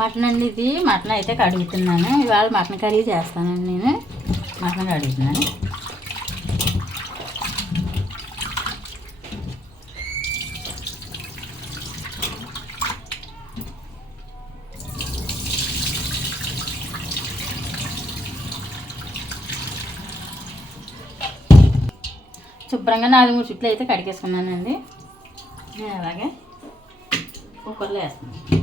Mutton అండి ఇది. Mutton అయితే కడుగుతున్నాను. ఇవాళ మటన్ కర్రీ చేస్తానండి నేను. మటన్ కడుగుతున్నాను. శుభ్రంగా నాలుగు మూడు చుట్లు అయితే కడిగేసుకున్నానండి. నేను అలాగే కుక్కర్లో వేస్తున్నాను.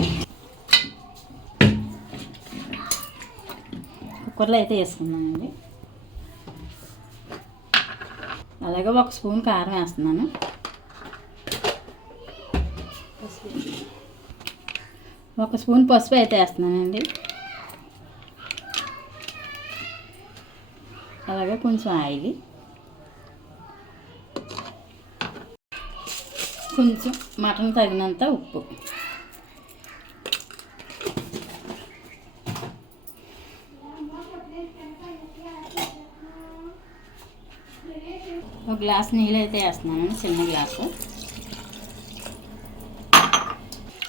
కుక్కర్లో అయితే వేసుకున్నానండి. అలాగే ఒక స్పూన్ కారం వేస్తున్నాను. ఒక స్పూన్ పసుపు అయితే వేస్తున్నానండి. అలాగే కొంచెం ఆయిల్. కొంచెం మటన్ తగినంత ఉప్పు. ఒక గ్లాస్ నీళ్ళు అయితే వేస్తున్నాను చిన్న గ్లాసు.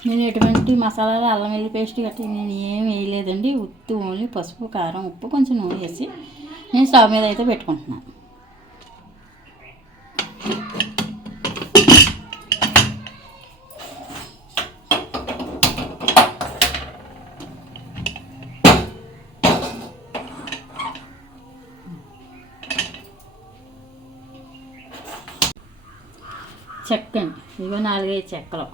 నేను ఎటువంటి మసాలాలు అల్లం వెల్లి పేస్ట్ గట్రా నేను ఏం వేయలేదండి. ఉత్తు ఓన్లీ పసుపు కారం ఉప్పు కొంచెం నూనె వేసి నేను స్టవ్ మీద అయితే పెట్టుకుంటున్నాను. చెక్క అండి. నాలుగైదు చెక్కలు.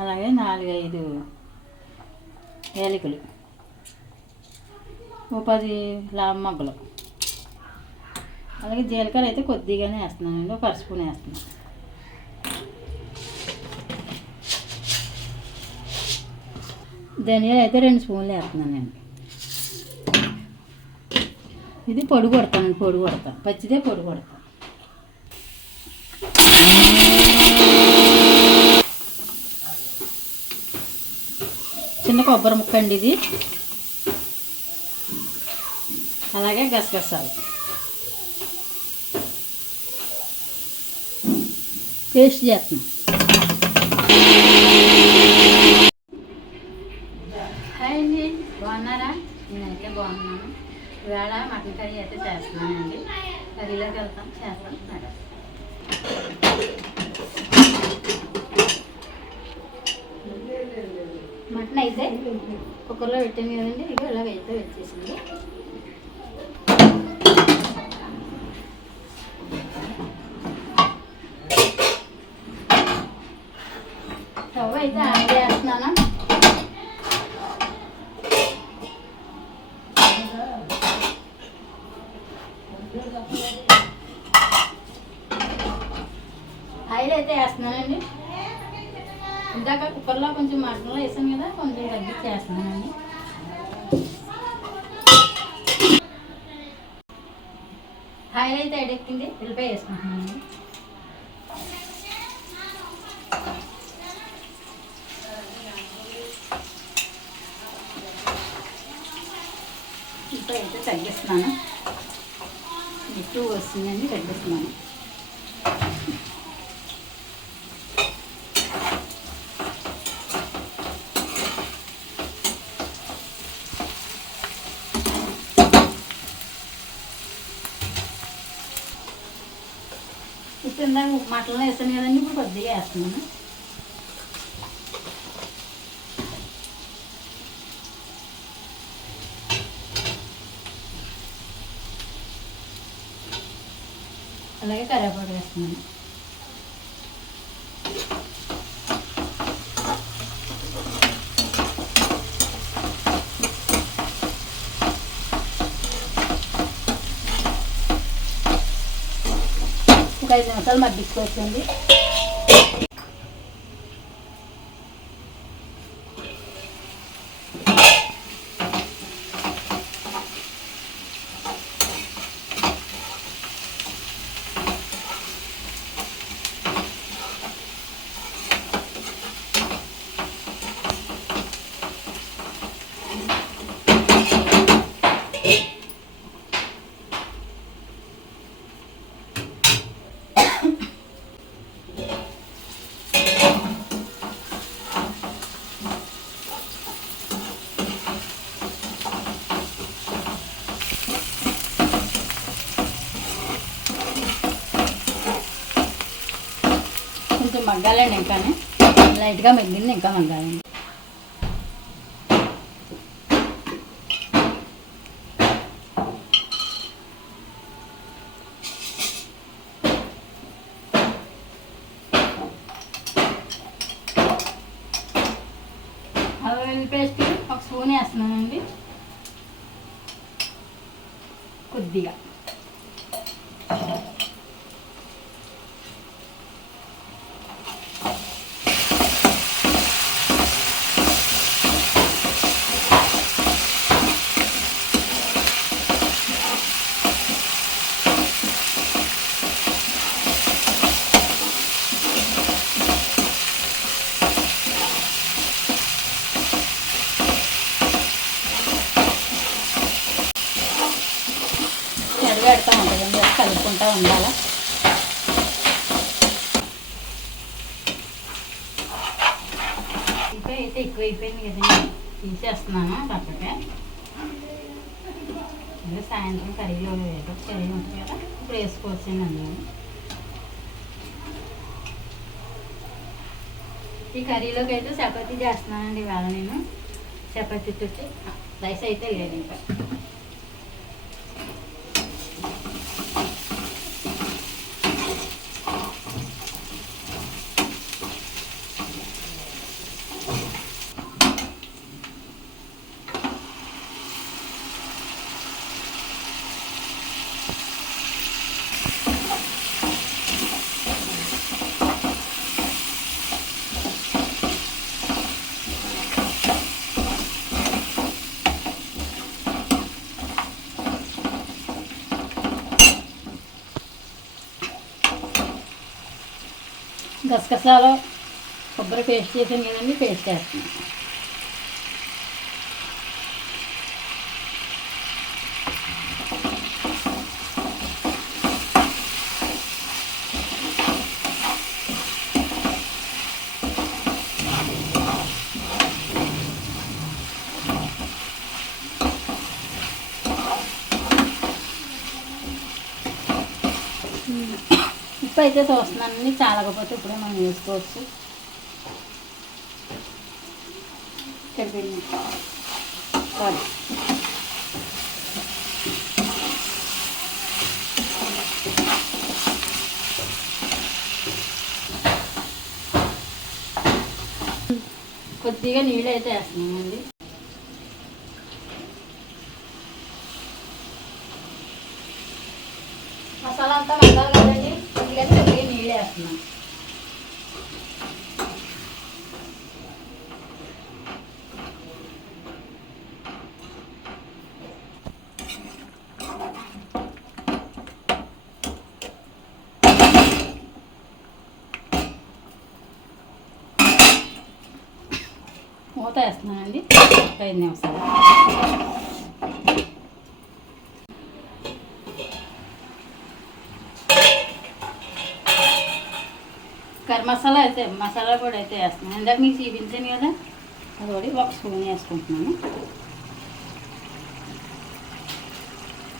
అలాగే నాలుగైదు ఏలికలు. ఓ పది లాభ మొగ్గలు. అలాగే జీలకర్ర అయితే కొద్దిగానే వేస్తున్నానండి. ఒక స్పూన్ వేస్తున్నాను ధనియాలు అయితే రెండు స్పూన్లు వేస్తున్నానండి. ఇది పొడి కొడతానండి. పొడి కొడతాను పచ్చిదే పొడి కొడతాను చిన్న కొబ్బరి ముక్క అండి ఇది. అలాగే గసగసాలు. పేస్ట్ చేస్తున్నాం. హాయ్ అండి బాగున్నారా? నేనైతే బాగున్నాను. ఇవాళ మటన్ కర్రీ అయితే చేస్తున్నానండి. కర్రీలోకి వెళ్తాం చేస్తాం మేడం మటన్ అయితే కుక్కర్లో పెట్టాను కదండి ఇక ఇలాగ అయితే వచ్చేసింది స్టవ్ అయితే ఆన్ చేస్తున్నాను? ఆయిల్ అయితే వేస్తున్నానండి. ఇందాక కుక్కర్లో కొంచెం మటన్లో వేసాం కదా కొంచెం తగ్గించేస్తున్నానండి. ఆయిల్ అయితే ఎడెక్కింది ఉల్లిపాయ వేసుకుంటున్నానండి. ఉల్లిపాయ అయితే తగ్గిస్తున్నాను. ఎక్కువ వస్తుందండి తగ్గిస్తున్నాను. ఇప్పుడు మటన్ మటన్లో వేసాను కదండి ఇప్పుడు కొద్దిగా వేస్తున్నాను. అలాగే కరివేపాకు వేస్తున్నాను. ఒక ఐదు నిమిషాలు మగ్గించుకోవచ్చండి మగ్గాలండి ఇంకానే లైట్గా మగ్గింది ఇంకా మగ్గాలండి అల్లం పేస్ట్ ఒక స్పూన్ వేస్తున్నానండి. కొద్దిగా ఎడగా పెడతా ఉంటుంది కలుపుకుంటా ఉండాలా ఇంకా అయితే ఎక్కువ అయిపోయింది కదండి. తీసేస్తున్నాను పక్కకే అదే సాయంత్రం కర్రీలో ఏదో కర్రీ ఉంటుంది కదా ఇప్పుడు వేసుకోవచ్చండి అందులో ఈ కర్రీలోకి అయితే చపాతీ చేస్తున్నానండి ఇవాళ నేను. చపాతీ తోటి రైస్ అయితే లేదు ఇంకా. గసగసాలు కొబ్బరి పేస్ట్ చేసాను కదండి పేస్ట్ చేస్తాను ఉప్పు అయితే చూస్తున్నానండి చాలకపోతే ఇప్పుడే మనం వేసుకోవచ్చు. సరిపోయింది కొద్దిగా నీళ్ళు అయితే వేస్తున్నామండి. మసాలా అంతా మసాలా కదండి అందుకని నీళ్ళు వేస్తున్నాం మూత వేస్తున్నానండి. ఐదు నిమిషాలు. గరం మసాలా అయితే మసాలా కూడా అయితే వేస్తున్నాను. ఇందాక మీకు చూపించాను కదా అది ఒక స్పూన్ వేసుకుంటున్నాను.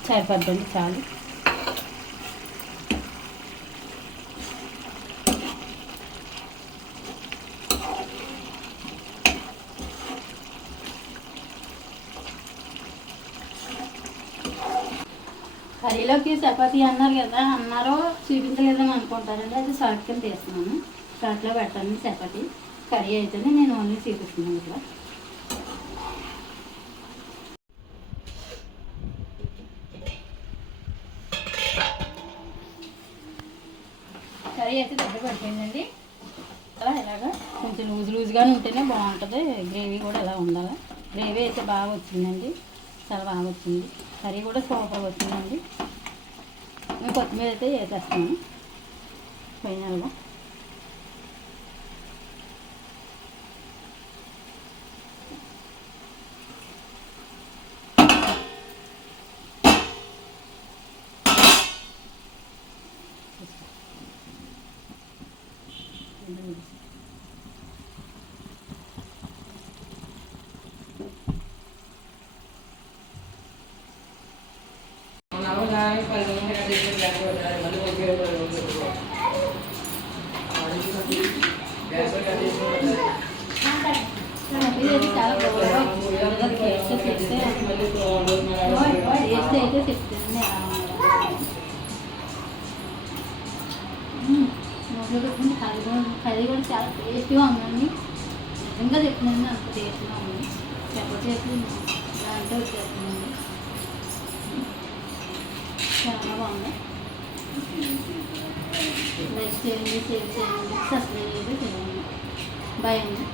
సరిపోద్దండి చాలు. కర్రీలోకి చపాతి అన్నారు కదా అన్నారో చూపించలేదని అనుకుంటారండి అది షార్ట్ కింద తీస్తున్నాను. షార్ట్లో పెట్టండి చపాతీ. కర్రీ అయితేనే నేను ఓన్లీ చూపిస్తున్నాను ఇట్లా కర్రీ అయితే దగ్గర పడిపోయిందండి. అలా ఇలాగా కొంచెం లూజ్ లూజ్గానే ఉంటేనే బాగుంటుంది. గ్రేవీ కూడా ఇలా ఉండాలి? గ్రేవీ అయితే బాగా వచ్చిందండి. చాలా బాగా వచ్చింది. కర్రీ కూడా సూపర్ వచ్చిందండి. నేను కొత్తిమీర అయితే వేసేస్తాను ఫైనల్గా. అవునా కొన్ని కర్రీ కూడా చాలా టేస్ట్గా ఉందండి నిజంగా చెప్తున్నాను అంత టేస్ట్గా ఉంది చెప్పేసి దాంట్లో చెప్తున్నాను చాలా బాగుంది. లైక్ చేయండి షేర్ చేయండి సబ్స్క్రైబ్ చేయండి బాయ్ అండి